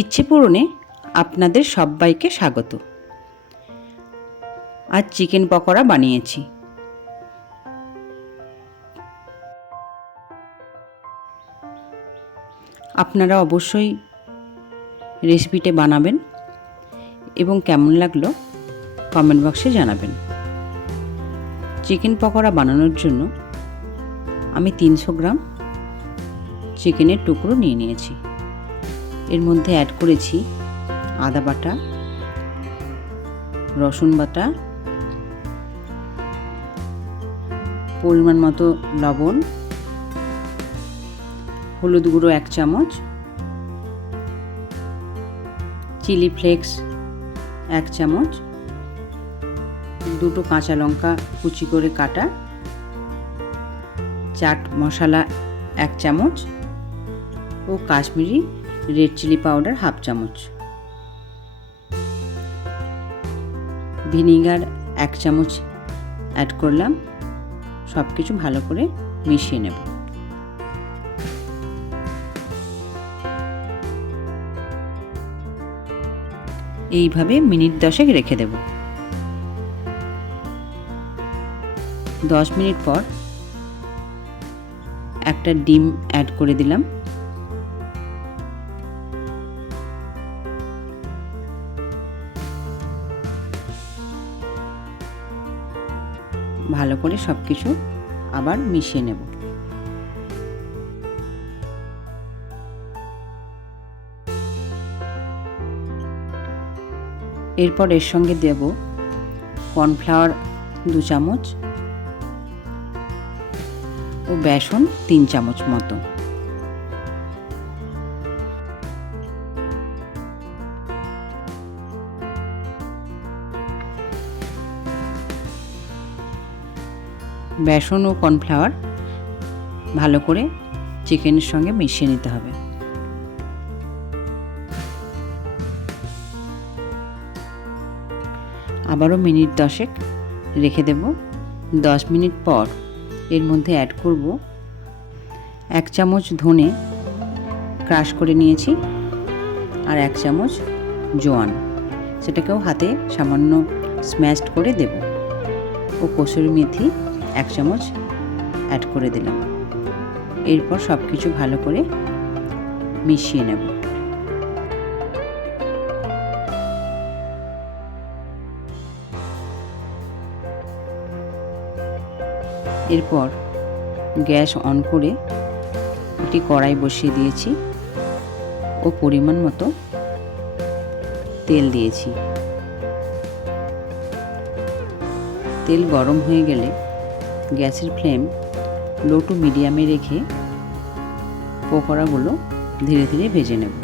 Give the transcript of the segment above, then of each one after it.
ইচ্ছে পূরণে আপনাদের সবাইকে স্বাগত। আজ চিকেন পকোড়া বানিয়েছি। আপনারা অবশ্যই রেসিপিটা বানাবেন এবং কেমন লাগলো কমেন্ট বক্সে জানাবেন। চিকেন পকোড়া বানানোর জন্য আমি 300 গ্রাম চিকেনের টুকরো নিয়ে নিয়েছি। এর মধ্যে অ্যাড করেছি আদা বাটা, রসুন বাটা, পরিমাণ মতো লবণ, হলুদ গুঁড়ো 1 চামচ, চিলি ফ্লেক্স 1 চামচ, দুটো কাঁচা লঙ্কা কুচি করে কাটা, চাট মশলা 1 চামচ ও কাশ্মীরি রেড চিলি পাউডার 1/2 চামচ, ভিনিগার 1 চামচ অ্যাড করলাম। সব কিছু ভালো করে মিশিয়ে নেব। এইভাবে মিনিট 10 রেখে দেব। 10 মিনিট পর একটা ডিম অ্যাড করে দিলাম। ভালো করে সব কিছু আবার মিশিয়ে নেব। এরপর এর সঙ্গে দেব কর্নফ্লাওয়ার 2 চামচ ও বেসন 3 চামচ মতো। বেসন ও কর্নফ্লাওয়ার ভালো করে চিকেনের সঙ্গে মিশিয়ে নিতে হবে। আবারও মিনিট 10 রেখে দেব। 10 মিনিট পর এর মধ্যে অ্যাড করব 1 চামচ ধনে ক্রাশ করে নিয়েছি আর 1 চামচ জোয়ান, সেটাকেও হাতে সামান্য স্ম্যাশড করে দেব ও কসুরি মেথি 1 চামচ অ্যাড করে দিলাম। এরপর সব কিছু ভালো করে মিশিয়ে নেব। এরপর গ্যাস অন করে একটি কড়াই বসিয়ে দিয়েছি ও পরিমাণ মতো তেল দিয়েছি। তেল গরম হয়ে গেলে গ্যাসের ফ্লেম লো টু মিডিয়ামে রেখে পকোড়াগুলো ধীরে ধীরে ভেজে নেব।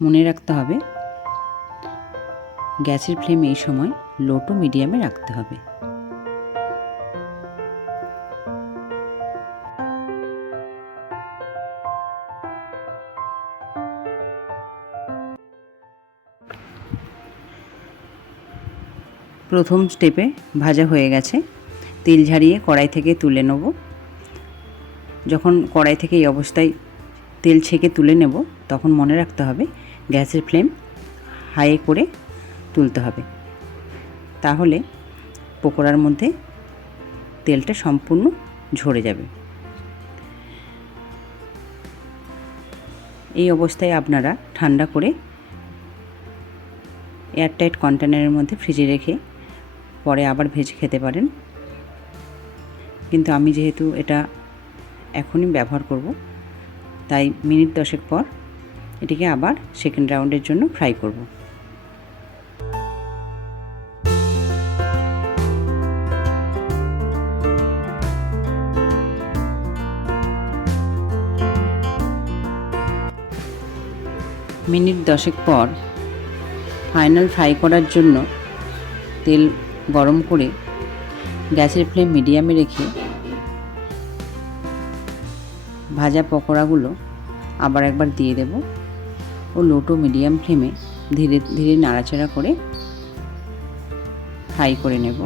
মনে রাখতে হবে গ্যাসের ফ্লেম এই সময় লো টু মিডিয়ামে রাখতে হবে। প্রথম স্টেপে ভাজা হয়ে গেছে। তেল ঝারিয়ে কড়াই থেকে তুলে নেব। যখন কড়াই থেকে এই অবস্থায় তেল ছেঁকে তুলে নেব তখন মনে রাখতে হবে গ্যাসের ফ্লেম হাই করে তুলতে হবে, তাহলে পকোড়ার মধ্যে তেলটা সম্পূর্ণ ঝরে যাবে। এই অবস্থায় আপনারা ঠান্ডা করে এয়ারটাইট কন্টেনারের মধ্যে ফ্রিজে রেখে পরে আবার ভেজে খেতে পারেন। কিন্তু আমি যেহেতু এটা এখনই ব্যবহার করব, তাই মিনিট 10 পর এটিকে আবার সেকেন্ড রাউন্ডের জন্য ফ্রাই করব। মিনিট 10 পর ফাইনাল ফ্রাই করার জন্য তেল গরম করে গ্যাসের ফ্লেম মিডিয়ামে রেখে ভাজা পকোড়াগুলো আবার একবার দিয়ে দেব ও লো টু মিডিয়াম ফ্লেমে ধীরে ধীরে নাড়াচাড়া করে ফ্রাই করে নেব।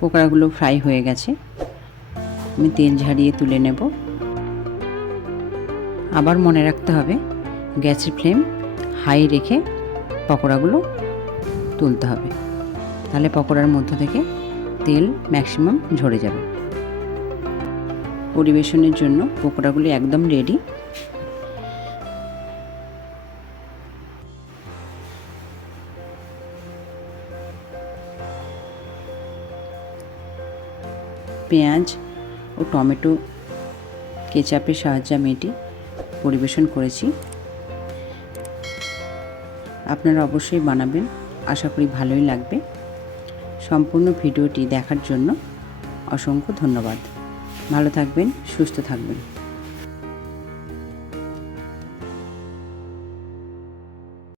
পকোড়াগুলো ফ্রাই হয়ে গেছে, আমি তেল ঝারিয়ে তুলে নেব। আবার মনে রাখতে হবে গ্যাসের ফ্লেম হাই রেখে পকোড়াগুলো তুলতে হবে, তাহলে পকোড়ার মধ্য থেকে তেল ম্যাক্সিমাম ঝরে যাবে। পরিবেশনের জন্য পকোড়াগুলি একদম রেডি। পেঁয়াজ ও টমেটো কেচাপের সাহায্যে আমি এটি পরিবেশন করেছি। আপনারা অবশ্যই বানাবেন, আশা করি ভালোই লাগবে। সম্পূর্ণ ভিডিওটি দেখার জন্য অসংখ্য ধন্যবাদ। ভালো থাকবেন, সুস্থ থাকবেন।